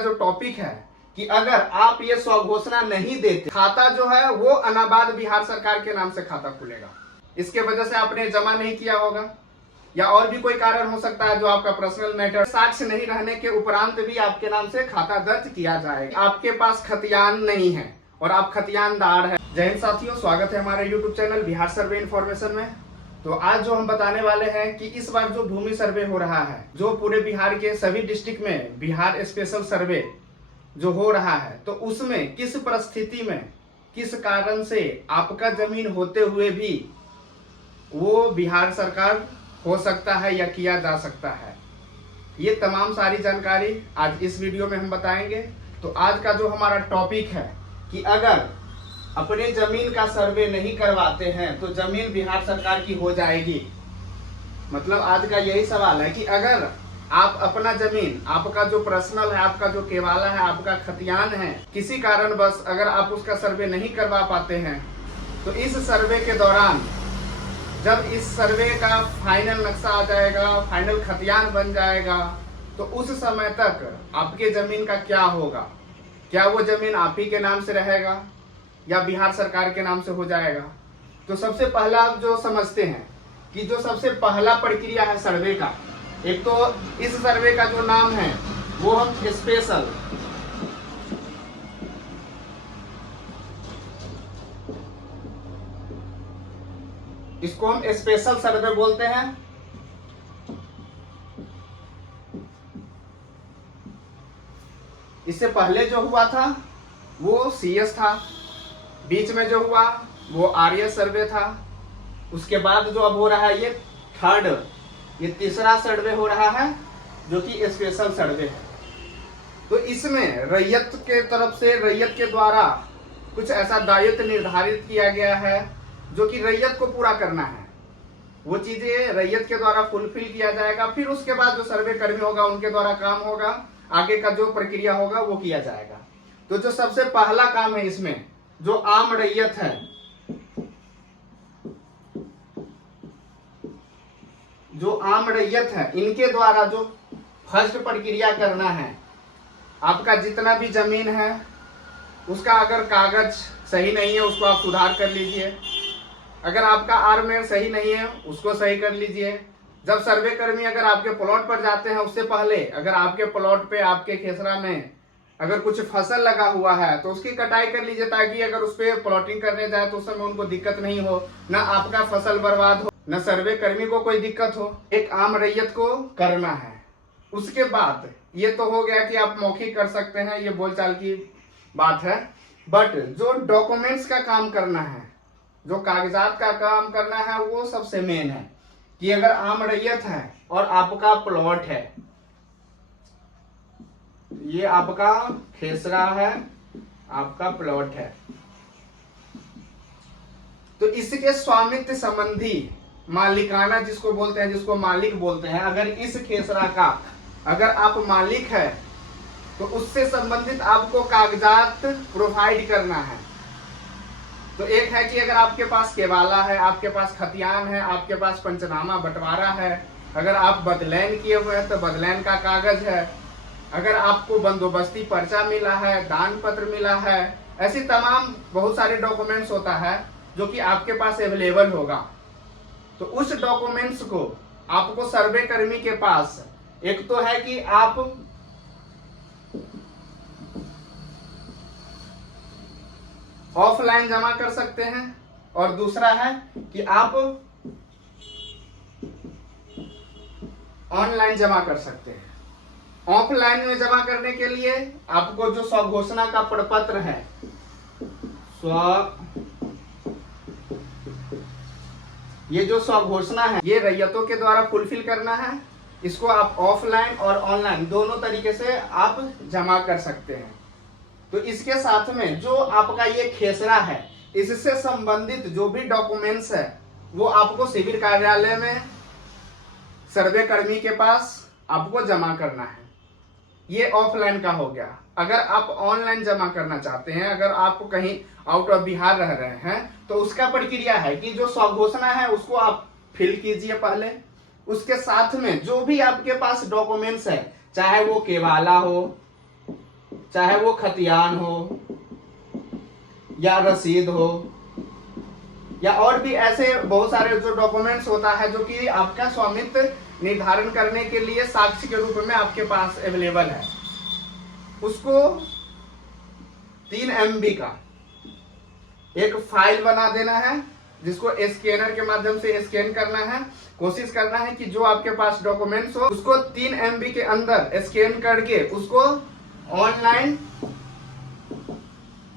जो टॉपिक है कि अगर आप ये स्वघोषणा नहीं देते, खाता जो है वो अनाबाद बिहार सरकार के नाम से खाता खुलेगा। इसके वजह से आपने जमा नहीं किया होगा या और भी कोई कारण हो सकता है जो आपका पर्सनल मैटर, साक्ष्य नहीं रहने के उपरांत भी आपके नाम से खाता दर्ज किया जाएगा। आपके पास खतियान नहीं है और आप खतियानदार हैं। जय हिंद साथियों, स्वागत है हमारे YouTube चैनल बिहार सर्वे इन्फॉर्मेशन में। तो आज जो हम बताने वाले हैं कि इस बार जो भूमि सर्वे हो रहा है, जो पूरे बिहार के सभी डिस्ट्रिक्ट में बिहार स्पेशल सर्वे जो हो रहा है, तो उसमें किस परिस्थिति में, किस कारण से आपका जमीन होते हुए भी वो बिहार सरकार हो सकता है या किया जा सकता है, ये तमाम सारी जानकारी आज इस वीडियो में हम बताएंगे। तो आज का जो हमारा टॉपिक है कि अगर अपने जमीन का सर्वे नहीं करवाते हैं तो जमीन बिहार सरकार की हो जाएगी। मतलब आज का यही सवाल है कि अगर आप अपना जमीन, आपका जो पर्सनल है, आपका जो केवाला है, आपका खतियान है, किसी कारणवश अगर आप उसका सर्वे नहीं करवा पाते हैं तो इस सर्वे के दौरान जब इस सर्वे का फाइनल नक्शा आ जाएगा, फाइनल खतियान बन जाएगा, तो उस समय तक आपके जमीन का क्या होगा? क्या वो जमीन आप ही के नाम से रहेगा या बिहार सरकार के नाम से हो जाएगा? तो सबसे पहला आप जो समझते हैं कि जो सबसे पहला प्रक्रिया है सर्वे का, एक तो इस सर्वे का जो नाम है वो हम स्पेशल, इसको हम स्पेशल सर्वे बोलते हैं। इससे पहले जो हुआ था वो CS था, बीच में जो हुआ वो RS सर्वे था, उसके बाद जो अब हो रहा है ये थर्ड, ये तीसरा सर्वे हो रहा है जो कि स्पेशल सर्वे है। तो इसमें रैयत के तरफ से, रैयत के द्वारा कुछ ऐसा दायित्व निर्धारित किया गया है जो कि रैयत को पूरा करना है। वो चीजें रैयत के द्वारा फुलफिल किया जाएगा, फिर उसके बाद जो सर्वे कर्मी होगा उनके द्वारा काम होगा, आगे का जो प्रक्रिया होगा वो किया जाएगा। तो जो सबसे पहला काम है इसमें, जो आम रैयत है, जो आम रैयत है, इनके द्वारा जो फर्स्ट प्रक्रिया करना है, आपका जितना भी जमीन है उसका अगर कागज सही नहीं है उसको आप सुधार कर लीजिए। अगर आपका आरमेर सही नहीं है उसको सही कर लीजिए। जब सर्वे कर्मी अगर आपके प्लॉट पर जाते हैं उससे पहले अगर आपके प्लॉट पे, आपके खेसरा में अगर कुछ फसल लगा हुआ है तो उसकी कटाई कर लीजिए, ताकि अगर उस पर प्लॉटिंग करने जाए तो उस समय उनको दिक्कत नहीं हो, ना आपका फसल बर्बाद हो, न सर्वे कर्मी को कोई दिक्कत हो। एक आम रैयत को करना है। उसके बाद ये तो हो गया कि आप मौखिक कर सकते हैं, ये बोलचाल की बात है, बट जो डॉक्यूमेंट्स का काम करना है, जो कागजात का काम करना है, वो सबसे मेन है कि अगर आम रैयत है और आपका प्लॉट है, ये आपका खेसरा है, आपका प्लॉट है, तो इसके स्वामित्व संबंधी मालिकाना जिसको बोलते हैं, जिसको मालिक बोलते हैं, अगर इस खेसरा का अगर आप मालिक है तो उससे संबंधित आपको कागजात प्रोवाइड करना है। तो एक है कि अगर आपके पास केवाला है, आपके पास खतियान है, आपके पास पंचनामा बंटवारा है, अगर आप बदलैन किए हुए हैं तो बदलैन का कागज है, अगर आपको बंदोबस्ती पर्चा मिला है, दान पत्र मिला है, ऐसी तमाम बहुत सारे डॉक्यूमेंट्स होता है जो कि आपके पास अवेलेबल होगा। तो उस डॉक्यूमेंट्स को आपको सर्वे कर्मी के पास, एक तो है कि आप ऑफलाइन जमा कर सकते हैं और दूसरा है कि आप ऑनलाइन जमा कर सकते हैं। ऑफलाइन में जमा करने के लिए आपको जो स्वघोषणा का प्रपत्र है, ये जो स्वघोषणा है, ये रैयतों के द्वारा फुलफिल करना है। इसको आप ऑफलाइन और ऑनलाइन दोनों तरीके से आप जमा कर सकते हैं। तो इसके साथ में जो आपका ये खेसरा है, इससे संबंधित जो भी डॉक्यूमेंट्स है वो आपको शिविर कार्यालय में सर्वे कर्मी के पास आपको जमा करना है। ये ऑफलाइन का हो गया। अगर आप ऑनलाइन जमा करना चाहते हैं, अगर आप कहीं आउट ऑफ बिहार रह रहे हैं, तो उसका प्रक्रिया है कि जो स्वघोषणा है उसको आप फिल कीजिए पहले। उसके साथ में जो भी आपके पास डॉक्यूमेंट्स है, चाहे वो केवाला हो, चाहे वो खतियान हो या रसीद हो या और भी ऐसे बहुत सारे जो डॉक्यूमेंट्स होता है जो कि आपका स्वामित्व निर्धारण करने के लिए साक्ष्य के रूप में आपके पास अवेलेबल है, उसको 3 MB का एक फाइल बना देना है, जिसको स्कैनर के माध्यम से स्कैन करना है। कोशिश करना है कि जो आपके पास डॉक्यूमेंट्स हो उसको 3 MB के अंदर स्कैन करके उसको ऑनलाइन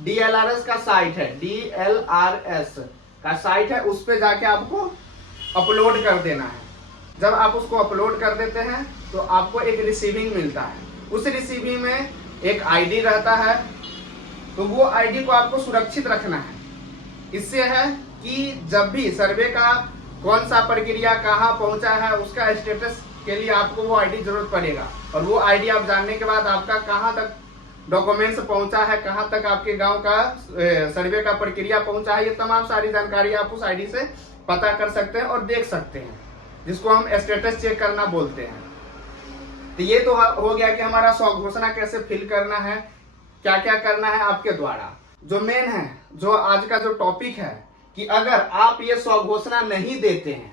DLRS का साइट है, DLRS का साइट है, उस पे जाके आपको अपलोड कर देना है। जब आप उसको अपलोड कर देते हैं तो आपको एक रिसीविंग मिलता है। उस रिसीविंग में एक आईडी रहता है, तो वो आईडी को आपको सुरक्षित रखना है। इससे है कि जब भी सर्वे का कौन सा प्रक्रिया कहाँ पहुंचा है उसका स्टेटस के लिए आपको वो आईडी जरूरत पड़ेगा, और वो आईडी आप जानने के बाद आपका कहाँ तक डॉक्यूमेंट्स पहुंचा है, कहाँ तक आपके गांव का सर्वे का प्रक्रिया पहुंचा है, ये तमाम सारी जानकारी आप उस आईडी से पता कर सकते हैं और देख सकते हैं, जिसको हम स्टेटस चेक करना बोलते हैं। तो ये तो हो गया कि हमारा स्वघोषणा कैसे फिल करना है, क्या क्या करना है आपके द्वारा। जो मेन है, जो आज का जो टॉपिक है कि अगर आप ये स्वघोषणा नहीं देते हैं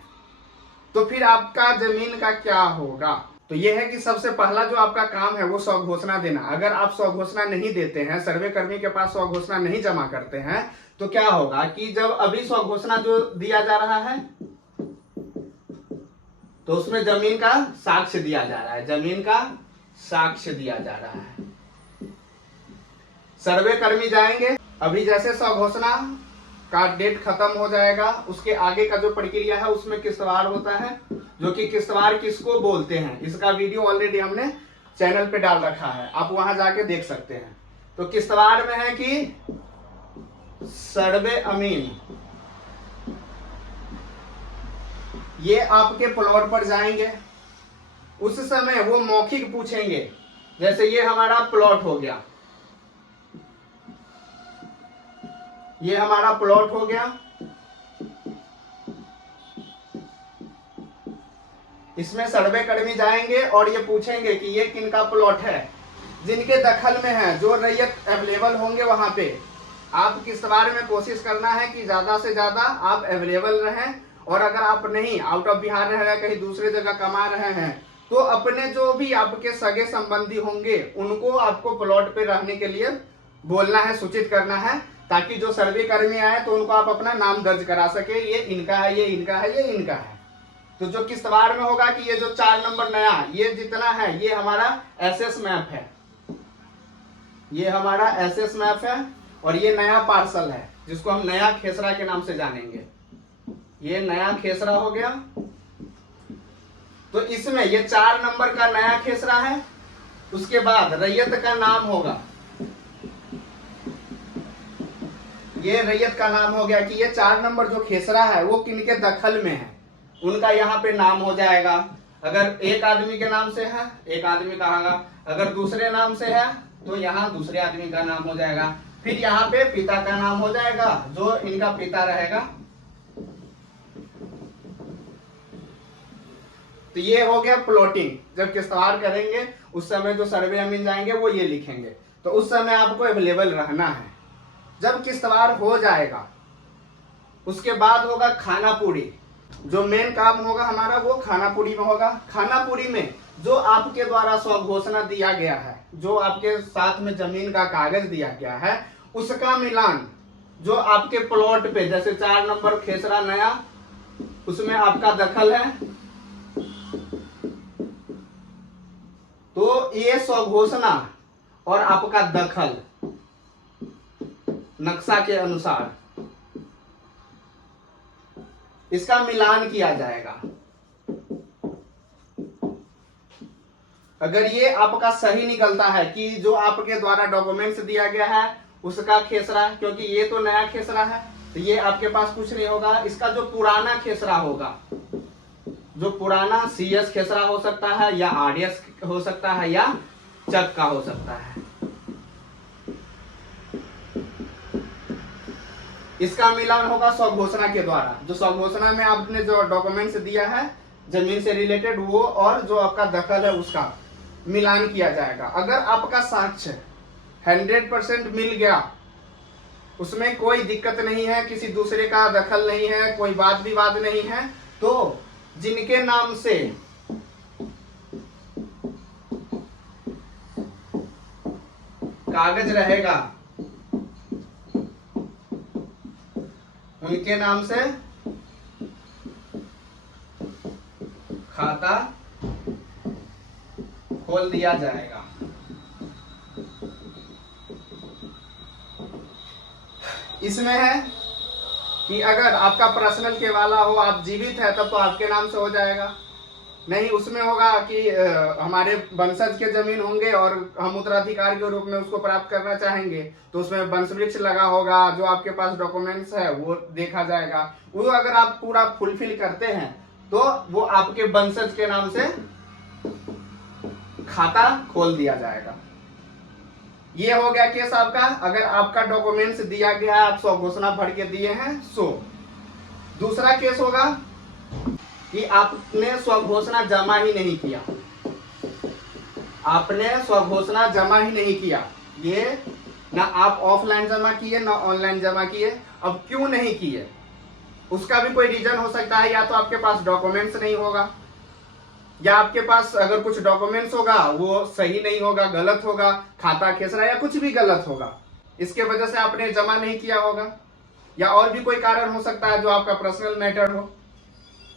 तो फिर आपका जमीन का क्या होगा। तो ये है कि सबसे पहला जो आपका काम है वो स्वघोषणा देना। अगर आप स्वघोषणा नहीं देते हैं, सर्वे कर्मी के पास स्वघोषणा नहीं जमा करते हैं, तो क्या होगा कि जब अभी स्वघोषणा जो दिया जा रहा है तो उसमें जमीन का साक्ष्य दिया जा रहा है, जमीन का साक्ष्य दिया जा रहा है। सर्वे कर्मी जाएंगे, अभी जैसे स्वघोषणा का डेट खत्म हो जाएगा, उसके आगे का जो प्रक्रिया है उसमें किस्तवार होता है, जो कि किस्तवार किसको बोलते हैं इसका वीडियो ऑलरेडी हमने चैनल पे डाल रखा है, आप वहां जाके देख सकते हैं। तो किस्तवार में है कि सर्वे अमीन ये आपके प्लॉट पर जाएंगे, उस समय वो मौखिक पूछेंगे, जैसे ये हमारा प्लॉट हो गया, ये हमारा प्लॉट हो गया, इसमें सर्वे कर्मी जाएंगे और ये पूछेंगे कि ये किनका प्लॉट है, जिनके दखल में है, जो रैयत अवेलेबल होंगे वहां पे। आप किस्तवार में कोशिश करना है कि ज्यादा से ज्यादा आप अवेलेबल रहें, और अगर आप नहीं, आउट ऑफ बिहार रह रहे, कहीं दूसरे जगह कमा रहे हैं, तो अपने जो भी आपके सगे संबंधी होंगे उनको आपको प्लॉट पे रहने के लिए बोलना है, सूचित करना है, ताकि जो सर्वे कर्मी आए तो उनको आप अपना नाम दर्ज करा सके, ये इनका है, ये इनका है, ये इनका है। तो जो किस्तवार में होगा कि ये जो 4 नंबर नया, ये जितना है ये हमारा एसएस मैप है, ये हमारा एसएस मैप है, और ये नया पार्सल है जिसको हम नया खेसरा के नाम से जानेंगे। ये नया खेसरा हो गया। तो इसमें ये 4 नंबर का नया खेसरा है। उसके बाद रैयत का नाम होगा, ये रैयत का नाम हो गया कि ये 4 नंबर जो खेसरा है वो किनके दखल में है, उनका यहाँ पे नाम हो जाएगा। अगर एक आदमी के नाम से है, एक आदमी का होगा, अगर दूसरे नाम से है तो यहाँ दूसरे आदमी का नाम हो जाएगा। फिर यहाँ पे पिता का नाम हो जाएगा, जो इनका पिता रहेगा। तो ये हो गया प्लॉटिंग। जब किस्तवार करेंगे उस समय जो सर्वे अमीन जाएंगे वो ये लिखेंगे, तो उस समय आपको अवेलेबल रहना है। जब किस्तवार हो जाएगा उसके बाद होगा खानापुरी। जो मेन काम होगा हमारा वो खानापुरी में होगा। खानापुरी में जो आपके द्वारा स्वघोषणा दिया गया है, जो आपके साथ में जमीन का कागज दिया गया है, उसका मिलान जो आपके प्लॉट पे, जैसे 4 नंबर खेसरा नया, उसमें आपका दखल है, तो ये स्वघोषणा और आपका दखल नक्शा के अनुसार इसका मिलान किया जाएगा। अगर ये आपका सही निकलता है कि जो आपके द्वारा डॉक्यूमेंट्स दिया गया है उसका खेसरा, क्योंकि ये तो नया खेसरा है, तो ये आपके पास कुछ नहीं होगा। इसका जो पुराना खेसरा होगा, जो पुराना CS खेसरा हो सकता है, या RDS हो सकता है, या चक का हो सकता है, इसका मिलान होगा स्वघोषणा के द्वारा। जो स्वघोषणा में आपने जो डॉक्यूमेंट्स दिया है जमीन से रिलेटेड, वो और जो आपका दखल है उसका मिलान किया जाएगा। अगर आपका साक्ष्य 100% मिल गया, उसमें कोई दिक्कत नहीं है, किसी दूसरे का दखल नहीं है, कोई वाद विवाद नहीं है, तो जिनके नाम से कागज रहेगा उनके नाम से खाता खोल दिया जाएगा। इसमें है कि अगर आपका पर्सनल केवाला हो, आप जीवित है, तब तो आपके नाम से हो जाएगा। नहीं, उसमें होगा कि हमारे वंशज के जमीन होंगे और हम उत्तराधिकार के रूप में उसको प्राप्त करना चाहेंगे, तो उसमें वंश वृक्ष लगा होगा, जो आपके पास डॉक्यूमेंट्स है वो देखा जाएगा। वो अगर आप पूरा फुलफिल करते हैं तो वो आपके वंशज के नाम से खाता खोल दिया जाएगा। ये हो गया केस आपका, अगर आपका डॉक्यूमेंट्स दिया गया है, आप स्वघोषणा भर के दिए हैं सो। दूसरा केस होगा कि आपने स्वघोषणा जमा ही नहीं किया, आपने स्वघोषणा जमा ही नहीं किया, ये ना आप ऑफलाइन जमा किए ना ऑनलाइन जमा किए। अब क्यों नहीं किए, उसका भी कोई रीजन हो सकता है, या तो आपके पास डॉक्यूमेंट्स नहीं होगा, या आपके पास अगर कुछ डॉक्यूमेंट्स होगा वो सही नहीं होगा, गलत होगा, खाता खेसरा या कुछ भी गलत होगा, इसके वजह से आपने जमा नहीं किया होगा, या और भी कोई कारण हो सकता है जो आपका पर्सनल मैटर हो।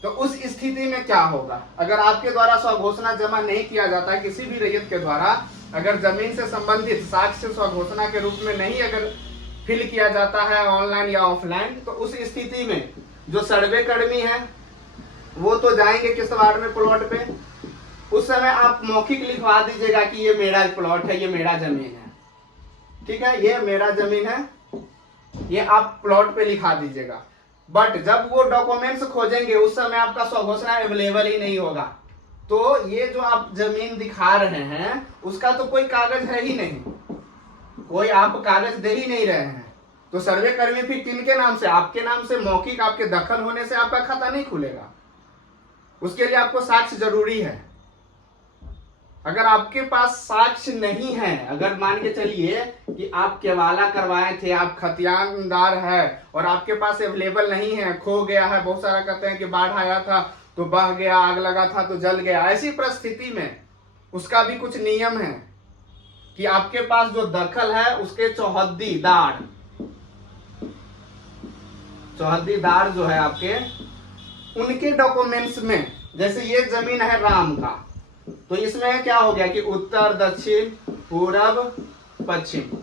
तो उस स्थिति में क्या होगा, अगर आपके द्वारा स्वघोषणा जमा नहीं किया जाता, किसी भी रैयत के द्वारा अगर जमीन से संबंधित साक्ष्य स्वघोषणा के रूप में नहीं अगर फिल किया जाता है ऑनलाइन या ऑफलाइन, तो उस स्थिति में जो सर्वे कर्मी है वो तो जाएंगे किस वार्ड में प्लॉट पे, उस समय आप मौखिक लिखवा दीजिएगा कि ये मेरा प्लॉट है, ये मेरा जमीन है, ठीक है, ये मेरा जमीन है, ये आप प्लॉट पे लिखा दीजिएगा। बट जब वो डॉक्यूमेंट्स खोजेंगे उस समय आपका स्वघोषणा अवेलेबल ही नहीं होगा, तो ये जो आप जमीन दिखा रहे हैं उसका तो कोई कागज है ही नहीं, कोई आप कागज दे ही नहीं रहे हैं, तो सर्वे कर्मी फिर किनके नाम से, आपके नाम से मौखिक आपके दखल होने से आपका खाता नहीं खुलेगा। उसके लिए आपको साक्ष्य जरूरी है। अगर आपके पास साक्ष्य नहीं है, अगर मान के चलिए कि आप केवाला करवाए थे, आप खतियानदार है और आपके पास अवेलेबल नहीं है, खो गया है, बहुत सारा कहते हैं कि बाढ़ आया था तो बह गया, आग लगा था तो जल गया, ऐसी परिस्थिति में उसका भी कुछ नियम है कि आपके पास जो दखल है उसके चौहद्दीदार जो है आपके, उनके डॉक्यूमेंट्स में, जैसे ये जमीन है राम का, तो इसमें क्या हो गया कि उत्तर दक्षिण पूरब पश्चिम,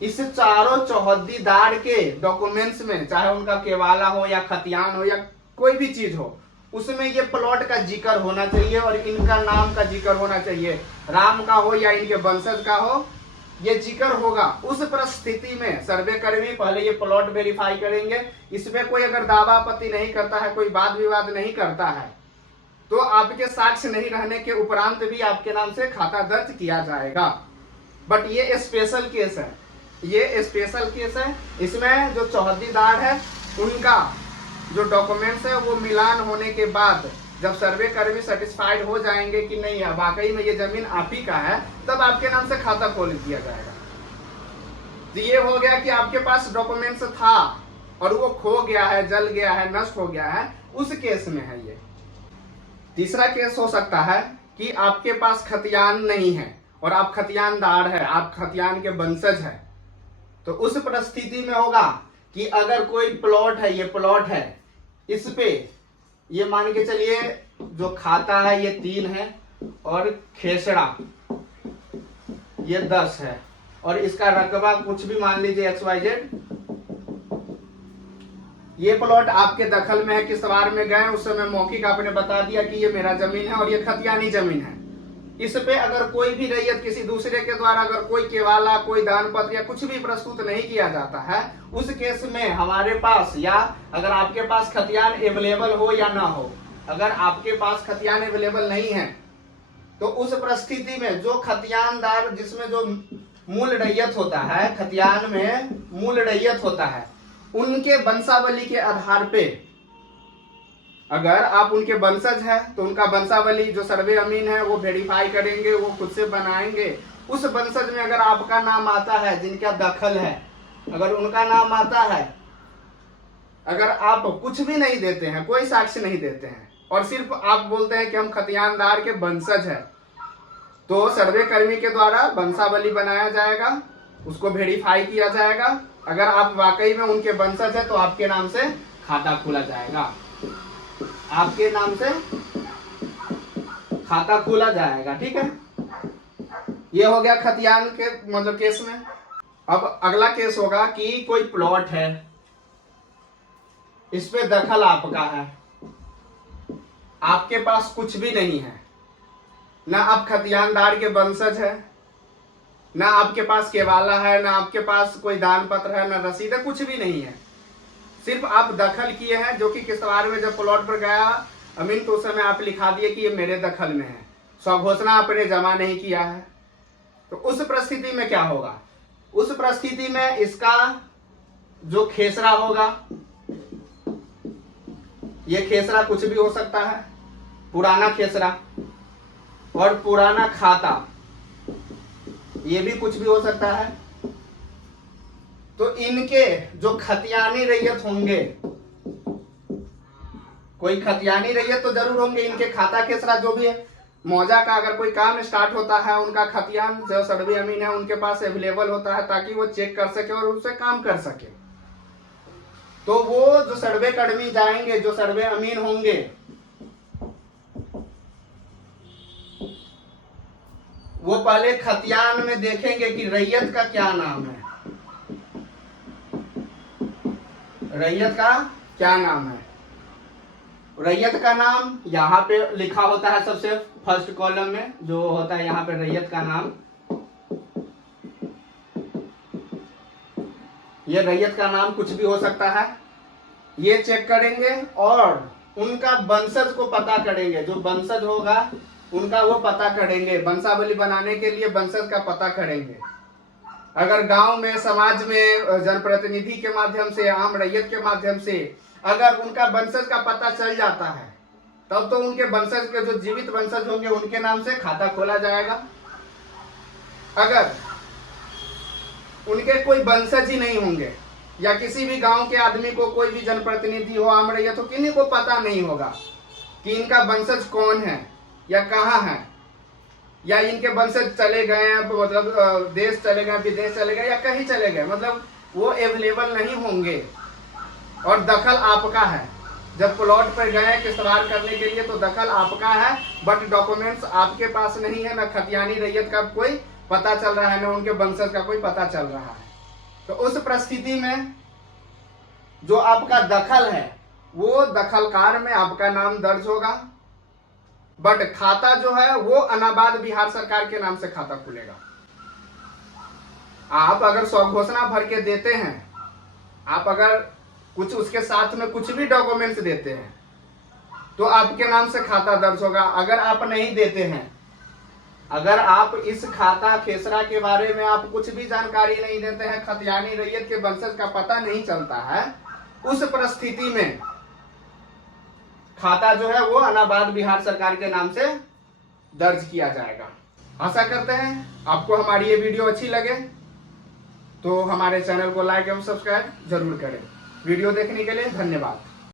इस चारों चौहद्दीदार के डॉक्यूमेंट्स में, चाहे उनका केवाला हो या खतियान हो या कोई भी चीज हो, उसमें ये प्लॉट का जिक्र होना चाहिए और इनका नाम का जिक्र होना चाहिए, राम का हो या इनके वंशज का हो, ये जिक्र होगा। उस परिस्थिति में सर्वे कर्मी पहले ये प्लॉट वेरीफाई करेंगे, इसमें कोई अगर दावा आपत्ति नहीं करता है, कोई वाद विवाद नहीं करता है, तो आपके साक्ष्य नहीं रहने के उपरांत भी आपके नाम से खाता दर्ज किया जाएगा। बट ये स्पेशल केस है, ये स्पेशल केस है, इसमें जो चौहद्दीदार है उनका जो डॉक्यूमेंट्स है वो मिलान होने के बाद जब सर्वे कर्मी सेटिस्फाइड हो जाएंगे कि नहीं वाकई में ये जमीन आप ही का है, तब आपके नाम से खाता खोल दिया जाएगा। तो ये हो गया कि आपके पास डॉक्यूमेंट्स था और वो खो गया है, जल गया है, नष्ट हो गया है, उस केस में है ये। तीसरा केस हो सकता है कि आपके पास खतियान नहीं है और आप खतियानदार है, आप खतियान के वंशज है, तो उस परिस्थिति में होगा कि अगर कोई प्लॉट है, ये प्लॉट है, इस पे ये मान के चलिए जो खाता है ये 3 है और खेसड़ा ये 10 है और इसका रकबा कुछ भी मान लीजिए XYZ, ये प्लॉट आपके दखल में है, किस वार में गए उस समय मौखिक आपने बता दिया कि ये मेरा जमीन है और ये खतियानी जमीन है। इस पे अगर कोई भी रैयत किसी दूसरे के द्वारा अगर कोई केवाला, कोई दान पत्र या कुछ भी प्रस्तुत नहीं किया जाता है, उस केस में हमारे पास, या अगर आपके पास खतियान अवेलेबल हो या ना हो, अगर आपके पास खतियान अवेलेबल नहीं है तो उस परिस्थिति में जो खतियानदार, जिसमें जो मूल रैयत होता है, खतियान में मूल रैयत होता है, उनके वंशावली के आधार पे अगर आप उनके वंशज हैं तो उनका वंशावली जो सर्वे अमीन है वो वेरीफाई करेंगे, वो खुद से बनाएंगे उस वंशज में अगर आपका नाम आता है, जिनका दखल है, अगर उनका नाम आता है, अगर आप कुछ भी नहीं देते हैं, कोई साक्ष्य नहीं देते हैं और सिर्फ आप बोलते हैं कि हम खतियानदार के वंशज हैं, तो सर्वे कर्मी के द्वारा वंशावली बनाया जाएगा, उसको वेरीफाई किया जाएगा। अगर आप वाकई में उनके वंशज हैं तो आपके नाम से खाता खोला जाएगा, आपके नाम से खाता खोला जाएगा। ठीक है, ये हो गया खतियान के मतलब केस में। अब अगला केस होगा कि कोई प्लॉट है, इस पे दखल आपका है, आपके पास कुछ भी नहीं है, ना आप खतियानदार के वंशज है, ना आपके पास केवाला है, ना आपके पास कोई दान पत्र है, ना रसीद है, कुछ भी नहीं है, सिर्फ आप दखल किए हैं। जो कि किस्तवार में जब प्लॉट पर गया अमीन तो उस समय आप लिखा दिए कि ये मेरे दखल में है, स्वघोषणा आपने जमा नहीं किया है। तो उस परिस्थिति में क्या होगा? उस परिस्थिति में इसका जो खेसरा होगा, ये खेसरा कुछ भी हो सकता है, पुराना खेसरा और पुराना खाता, ये भी कुछ भी हो सकता है। तो इनके जो खतियानी रैयत होंगे, कोई खतियानी रैयत तो जरूर होंगे, इनके खाता खेसरा जो भी है, मौजा का अगर कोई काम स्टार्ट होता है, उनका खतियान जो सर्वे अमीन है उनके पास अवेलेबल होता है ताकि वो चेक कर सके और उससे काम कर सके। तो वो जो सर्वे कर्मी जाएंगे, जो सर्वे अमीन होंगे, वो पहले खतियान में देखेंगे कि रैयत का क्या नाम है, रैयत का क्या नाम है। रैयत का नाम यहाँ पे लिखा होता है, सबसे फर्स्ट कॉलम में जो होता है यहाँ पे रैयत का नाम, ये रैयत का नाम कुछ भी हो सकता है, ये चेक करेंगे और उनका वंशज को पता करेंगे, जो वंशज होगा उनका वो पता करेंगे, वंशावली बनाने के लिए वंशज का पता करेंगे। अगर गांव में, समाज में, जनप्रतिनिधि के माध्यम से, आम रैयत के माध्यम से अगर उनका वंशज का पता चल जाता है, तब तो उनके वंशज के जो जीवित वंशज होंगे उनके नाम से खाता खोला जाएगा। अगर उनके कोई वंशज ही नहीं होंगे या किसी भी गांव के आदमी को, कोई भी जनप्रतिनिधि हो, आम रैयत हो, किन्हीं को पता नहीं होगा कि इनका वंशज कौन है या कहाँ है, या इनके वंशज चले गए हैं, मतलब देश चले गए, विदेश चले गए या कहीं चले गए, मतलब वो अवेलेबल नहीं होंगे और दखल आपका है। जब प्लॉट पर गए किस्तवार करने के लिए तो दखल आपका है, बट डॉक्यूमेंट्स आपके पास नहीं है, ना खतियानी रैयत का कोई पता चल रहा है, ना उनके वंशज का कोई पता चल रहा है। तो उस परिस्थिति में जो आपका दखल है वो दखलकार में आपका नाम दर्ज होगा, बट खाता जो है वो अनाबाद बिहार सरकार के नाम से खाता खुलेगा। आप अगर स्वघोषणा भर के देते हैं, आप अगर कुछ उसके साथ में कुछ भी डॉक्यूमेंट्स देते हैं तो आपके नाम से खाता दर्ज होगा। अगर आप नहीं देते हैं, अगर आप इस खाता खेसरा के बारे में आप कुछ भी जानकारी नहीं देते हैं, खतियानी रैयत के वंशज का पता नहीं चलता है, उस परिस्थिति में खाता जो है वो अनाबाद बिहार सरकार के नाम से दर्ज किया जाएगा। आशा करते हैं आपको हमारी ये वीडियो अच्छी लगे तो हमारे चैनल को लाइक एवं सब्सक्राइब जरूर करें। वीडियो देखने के लिए धन्यवाद।